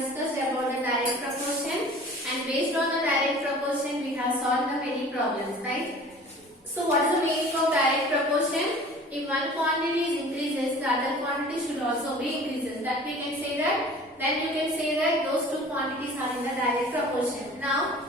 discussed about the direct proportion, and based on the direct proportion we have solved the many problems, right? So what is the meaning of direct proportion? If one quantity is increases, the other quantity should also be increases. That we can say that. Then you can say that those two quantities are in the direct proportion. Now,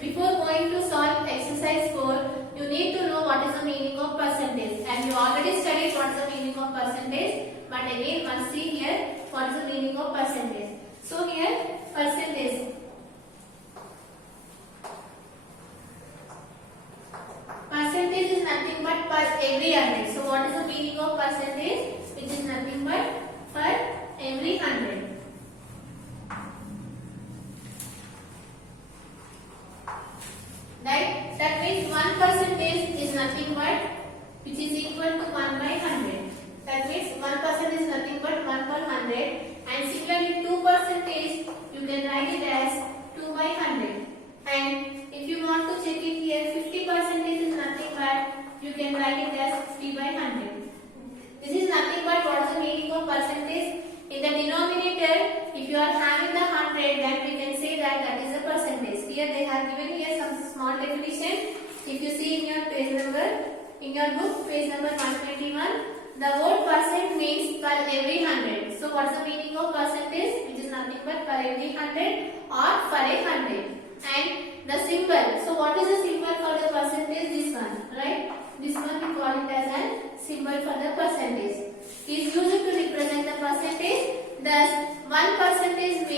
before going to solve exercise 4, you need to know what is the meaning of percentage. And you already studied what is the meaning of percentage. But again, once see here what is the meaning of percentage. So here percentage. Percentage is nothing but per every 100. So what is the meaning of percentage? Which is nothing but per every 100. Right? That means 1% is nothing but which is equal to 1 by 100. That means 1% is nothing but 1 per 100. And similarly 2% you can write it as 2 by 100. And if you want to check it here, 50% is nothing but you can write it as 50 by 100. This is nothing but what is the meaning of percentage? In the denominator, if you are having the 100, then we can say that that is a percentage. Here they have given here some small definition. If you see in your page number, in your book, page number 121, the word percent means per every 100. So what is the meaning of percentage? Which is nothing but per every 100 or for a 100. And the symbol. So what is the symbol for the percentage? This one, right? This one we call it as a symbol for the percentage. Is used to represent the percentage. Thus, 1% means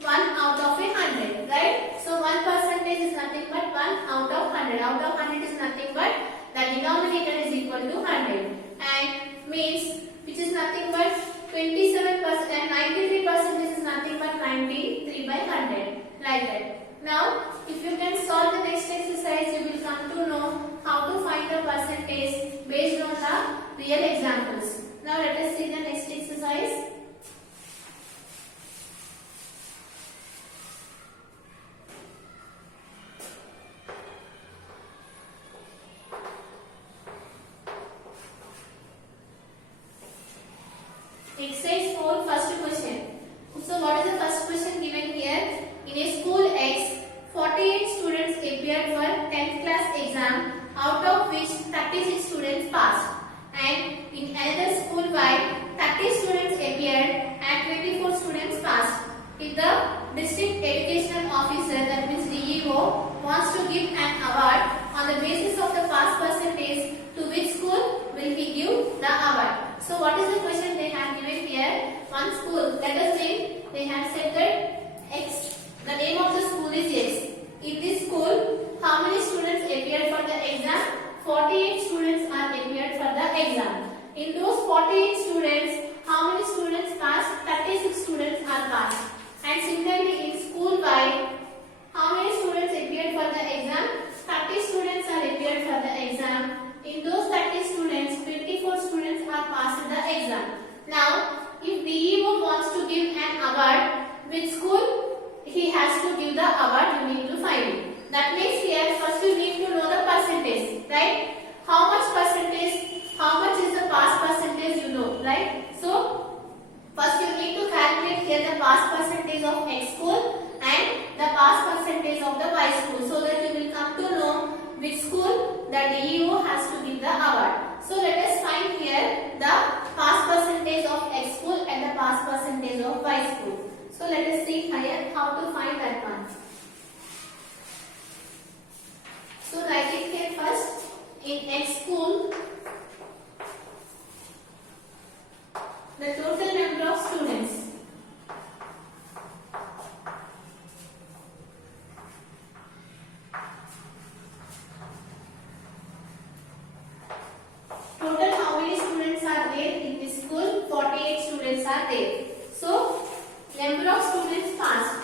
1 out of 100, right? So 1% is nothing but 1 out of 100. Out of 100 is nothing but the denominator is equal to 100, and means which is nothing but 27% and 93% is nothing but 93 by 100, like that. Now, if you can solve the next exercise, you will come to know how to find the percentage based on the real examples. Now, let us see the next exercise. Exercise 4, first question. So, what is the first question given here? In a school X, 48 students appeared for 10th class exam, out of which 36 students passed. And in another school Y, 30 students appeared and 24 students passed. If the district educational officer, that means DEO, wants to give an award on the basis of the pass percentage, to which school will he give the award? So what is the question they have given here? One school, let us say they have said that X, the name of the school is X. In this school, how many students appeared for the exam? 48 students are appeared for the exam. In those 48 students, how many students passed? 36 students are passed. And similarly in school Y, how many students appeared for the exam? 30 students are appeared for the exam. In those 30 students, 24 students are passed the exam. Now, if DEO wants to give an award, which school he has to give the award, you need to find it. That means here first you need to know the percentage, right? How much percentage, how much is the pass percentage, you know, right? So, first you need to calculate here the pass percentage of X school and the pass percentage of the Y school, so that you will come to know which school the DEO has to give the award. So let us find here the pass percentage of X school and the pass percentage of Y school. So let us see here how to find that one. So write it here first. In X school, the total number of students. Total how many students are there in this school? 48 students are there. So, number of students passed.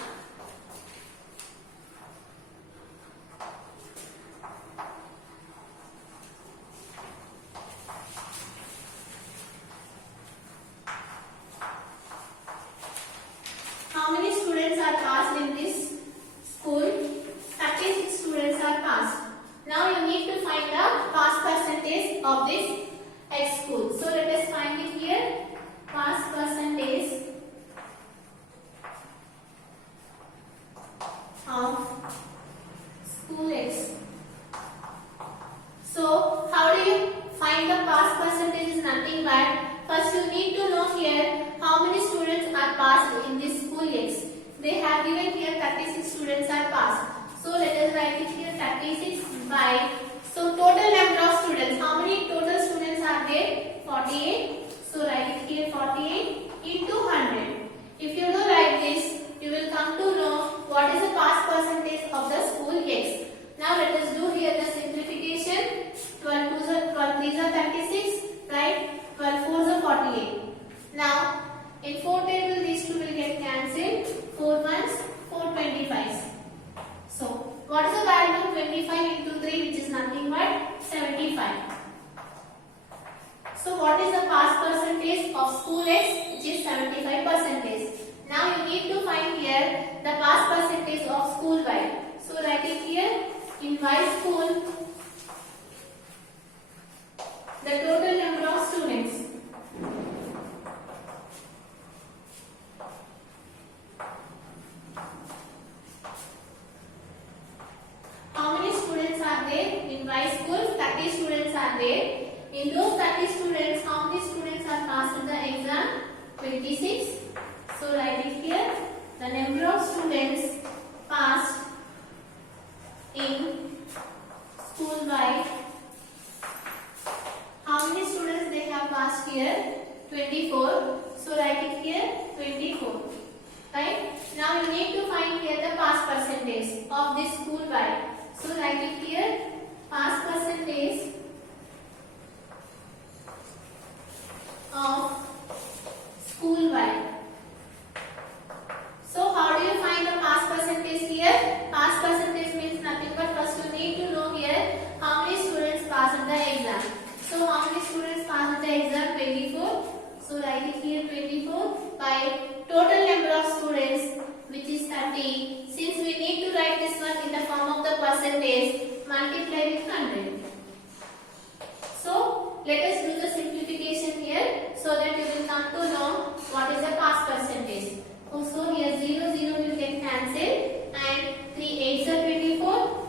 How many students are passed in this school? 36 students are passed. Now you need to find the pass percentage of this X school. So let us find it here. Pass percentage have given here 36 students are passed. So let us write it here 36 by. So total number of students. How many total students are there? 48. So write it here 48 into 100. If you do like this, you will come to know what is the pass percentage of the school X. Now let us do here the simplification. 12 3s are 36, right? 12 4s are 48. Now in 4 table these two will get cancelled. 4 1s, 4 25s. So what is the value of 25 into 3, which is nothing but 75. So what is the pass percentage of school X, which is 75 percentage. Now you need to find here the pass percentage of school Y. So write it here. In Y school, the total number of students. How many students are there? In Y school, 30 students are there. In those 30 students, how many students are passed in the exam? 26. So write it here. The number of students passed in school Y. How many students they have passed here? 24. So write it here 24. Right? Now you need to find here the pass percentage of this school Y. So write it here. Pass percentage of school Y. So how do you find the pass percentage here? Pass percentage means nothing but first you need to know here how many students pass in the exam. So how many students pass in the exam? 24. So write it here 24 by total number of students, which is 30. Since we need to write this one in the form of the percentage, multiply with 100. So let us do the simplification here so that you will come to know what is the pass percentage. So here 0 0 will get cancelled and 3 8s are 24.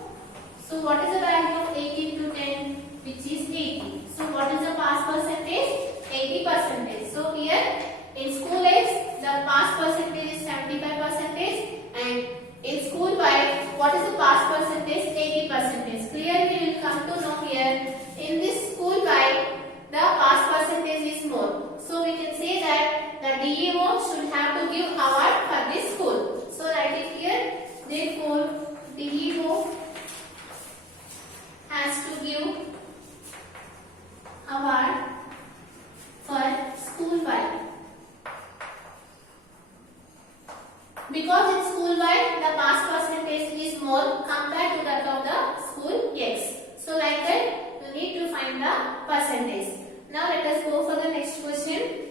So what is the value of 8 into 10, which is 80. So what is the pass percentage? 80 percentage. So here in school X the pass percentage is 75 percentage and in school Y what is the pass percentage? 80 percentage. Clearly we will come to know here in this school Y the pass percentage is more. So we can say that the DEO should have to give award for this school. So write it here. Therefore, DEO has to give award for school Y. Because in school Y the pass percentage is more compared to that of the school X. So like that you need to find the percentage. Now let us go for the next question.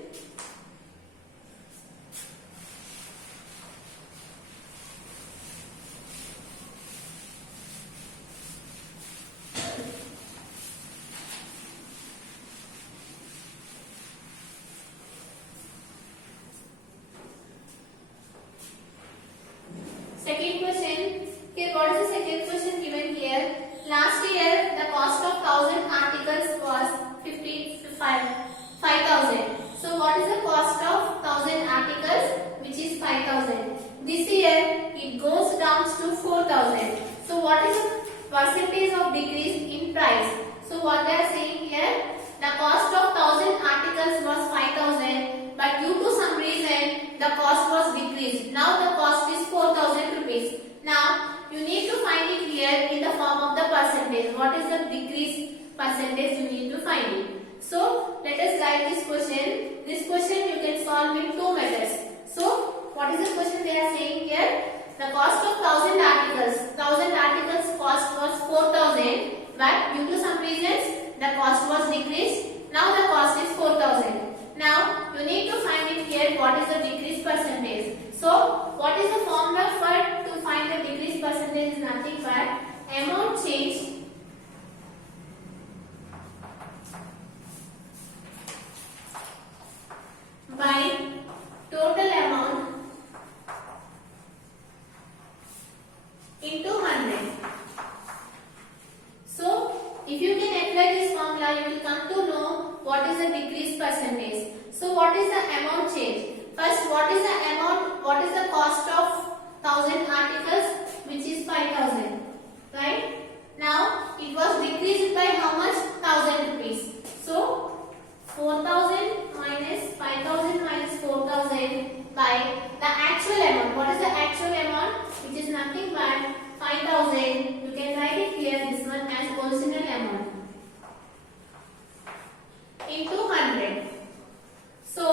Second question. Here what is the second question given here? Last year the cost of 1000 articles was 5,000. So what is the cost of 1000 articles, which is 5,000? This year it goes down to 4,000. So what is the percentage of decrease in price? So what they are saying here, the cost of 1000 articles was 5,000, but due to some reason the cost was decreased. Now the cost is 4,000 rupees. Now you need to find it here in the form of the percentage. What is the decrease percentage? You need to find it. So let us write this question. This question you can solve with two methods. So what is the question they are saying here? The cost of 1000 articles cost was 4,000, but due to some reasons the cost was decreased. Now the cost is 4,000. Now you need to find it here what is the decrease percentage. So what is the formula for to find the decrease percentage is nothing but amount change by total amount into 100. So if you can apply this formula, you will come to know what is the decrease percentage. So what is the amount change? First, what is the amount? What is the cost of nothing but 5,000. You can write it here, this one as original amount into 100. So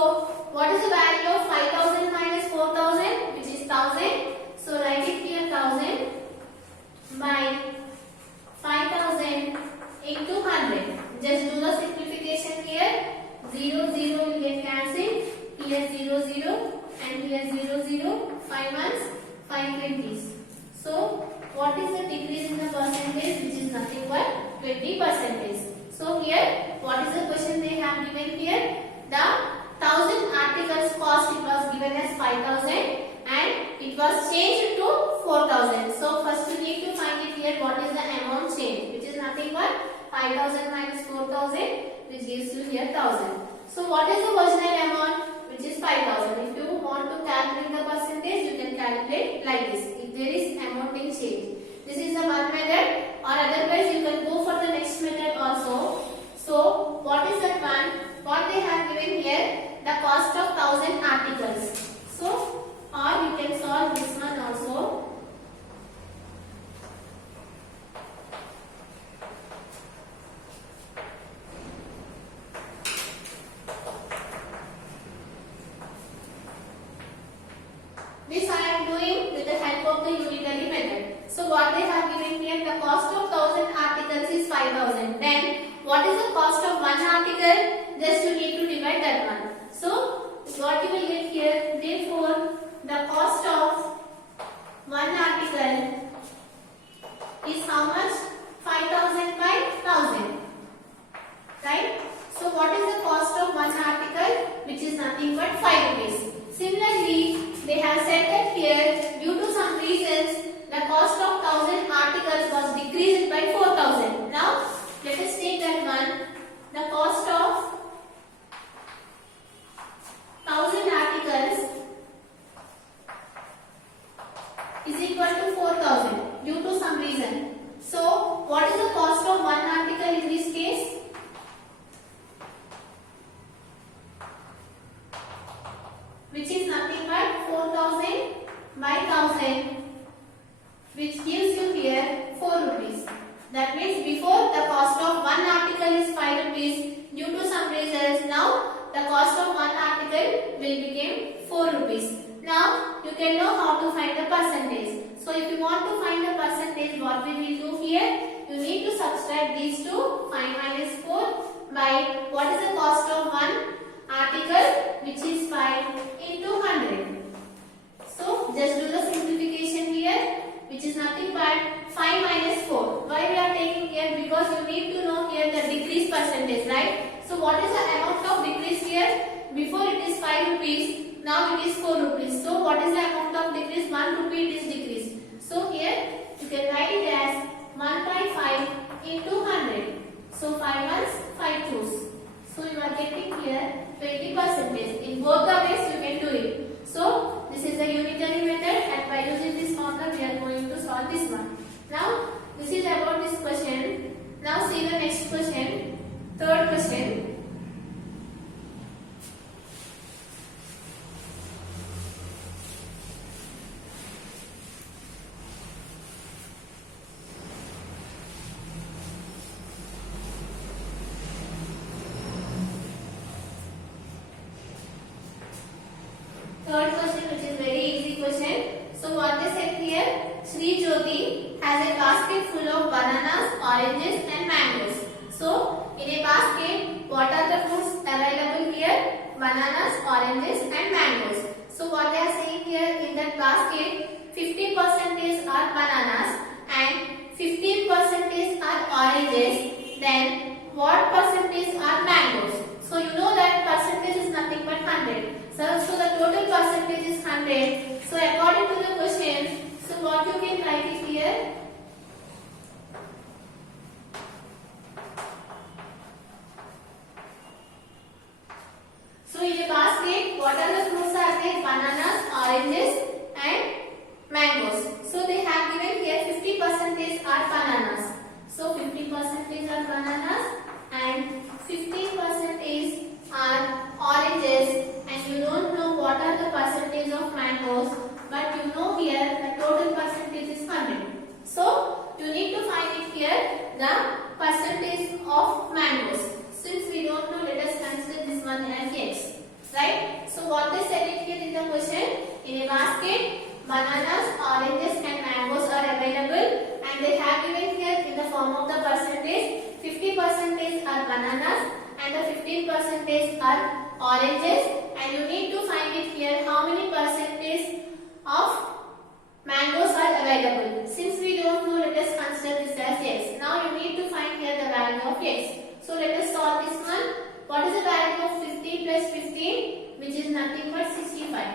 what is the value of 5,000 minus 4,000, which is 1,000? So write it here 1,000 by 5,000 into 100. Just do the simplification here. 0, 0 will get cancelled. Here 0, 0 and here 0, 0. 5 ones, 5 20s. So what is the decrease in the percentage, which is nothing but 20%. So here what is the question they have given here? The 1,000 articles cost, it was given as 5,000 and it was changed to 4,000. So first you need to find it here what is the amount change, which is nothing but 5,000 minus 4,000, which gives you here 1,000. So what is the original amount, which is 5,000? If you want to calculate the percentage, you can calculate like this. If there is amount in change, this is the one method, or otherwise you can go for the next method also. So what is that one? What they have given here, the cost of 1,000 articles. So or you can solve this one also. This I am doing with the help of the unitary method. So what they have given here, the cost of 1,000 articles is 5,000. Then what is the cost of one article? Just you need to divide that one. So what you will get here, therefore the cost of one article is how much? 5,000 by 1,000. Right? So what is the cost of one article? Which is nothing but 5 rupees. Similarly, they have said that here, due to some reasons, the cost of 1,000 articles was decreased by 4,000. Now, let us take that one. The cost of 1,000 articles is equal to 4,000 due to some reason. So, what is the cost of one article in this case? Which is nothing but 4,000 by 1,000, which gives you here 4 rupees. That means before the cost of one article is 5 rupees, due to some reasons now the cost of one article will become 4 rupees. Now you can know how to find the percentage. So if you want to find the percentage, what we will do here, you need to subtract these two, 5 minus 4 by what is the cost of one article, which is 5 into 100. So just do the simplification here, which is nothing but 5 minus 4. Why we are taking here? Because you need to know here the decrease percentage, right? So what is the amount of decrease here? Before it is 5 rupees, now it is 4 rupees. So what is the amount of decrease? 1 rupee it is decreased. So here you can write it as 1 by 5 into 100. So 5 ones, 5 twos. So you are getting here 20%. In both the ways you can do it. So this is the unitary method, and by using this formula we are going to solve this one. Now this is about this question. Now see the next question. Third question. Third question, which is very easy question. So what they said here, Sri Jyoti has a basket full of bananas, oranges and mangoes. So in a basket, what are the fruits available here? Bananas, oranges and mangoes. So what they are saying here, in that basket, 50% are bananas and 15% are oranges. Then what percentage are mangoes? So you know that percentage is nothing but 100. So the total percentage is 100. So according to the question, so what you can write it here? So in a basket, what are the fruits are there? Bananas, oranges and mangoes. So they have given here 50% are bananas. So 50% are bananas and 15% are oranges, and you don't know what are the percentage of mangoes. but you know here the total percentage is 100. So you need to find it here the percentage of mangoes. Since we don't know, let us consider this one as x. Right? So what they said it here in the question, in a basket, bananas, oranges and mangoes are available, and they have given here in the form of the percentage. 50% are bananas and the 15% are oranges, and you need to find it here how many percentage of mangoes are available. Since we don't know, let us consider this as x. Now you need to find here the value of x. So let us solve this one. What is the value of 50 plus 15, which is nothing but 65.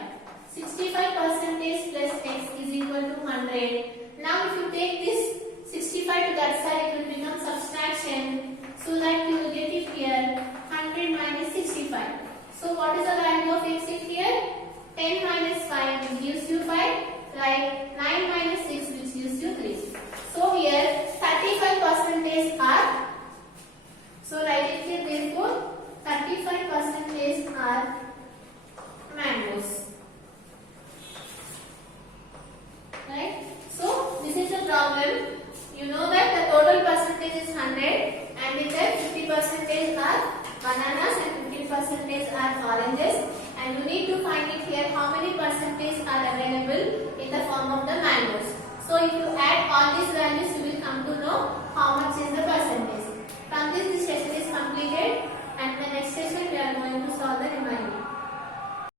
65% plus x is equal to 100. Now if you take this 65 to that side, it will become subtraction, so that you will get it here 100 minus 65. So what is the value of x here? 10 minus 5, which gives you 5. Right, 9 minus 6, which gives you 3. So here 35% are. So write it here, therefore 35% are mangoes. Right. So this is the problem. You know that the total percentage is 100, and in that 50% are bananas and 15% are oranges, and you need to find it here how many percentage are available in the form of the mangoes. So if you add all these values